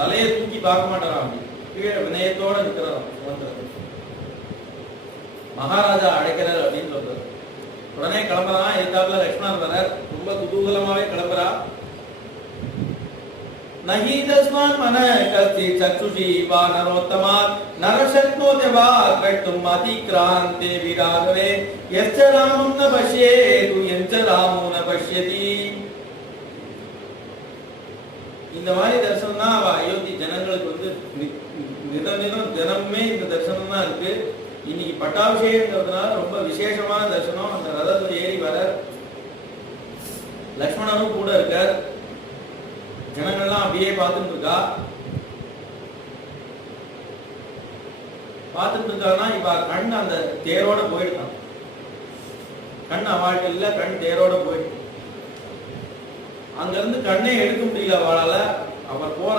தலையை தூக்கி பார்க்க மாட்டாராம், அப்படி கீழே வினயத்தோட இருக்கிறாராம். மகாராஜா அழைக்கிறார் அப்படின்னு சொல்றாரு. உடனே கிளம்புறான். எதிர்த்தாப்புல லக்ஷ்மணர் வரார். ரொம்ப குதூகலமாவே கிளம்புறா. நஹி தஸ்மான் மன கஸ்தி சக்ஷுஷி வானரோத்தமாத் நரசக்னோதே வா கட்டும் அதிக்ராந்தே விராகவே யச்ச ராமம் ந பஷ்யேது யச்ச ராமோ ந பஷ்யதி. இந்த மாதிரி தரிசனம் தான் அயோத்தி ஜனங்களுக்கு வந்து தினமே இந்த தரிசனம் தான் இருக்கு. இன்னைக்கு பட்டாபிஷேகங்கிறதுனால ரொம்ப விசேஷமான தரிசனம். அந்த ரதத்துல ஏறி வர லக்ஷ்மணனும் கூட இருக்கார். ஜனங்கள்லாம் அப்படியே பார்த்துட்டு இருக்கா. பார்த்துட்டு இருக்கான்னா இப்ப கண் அந்த தேரோட போயிடுதான். கண் அவள்கிட்ட இல்ல, கண் தேரோட போயிட்டு அங்க இருந்து கண்ணே எடுக்க முடியல அவளால. அவர் போற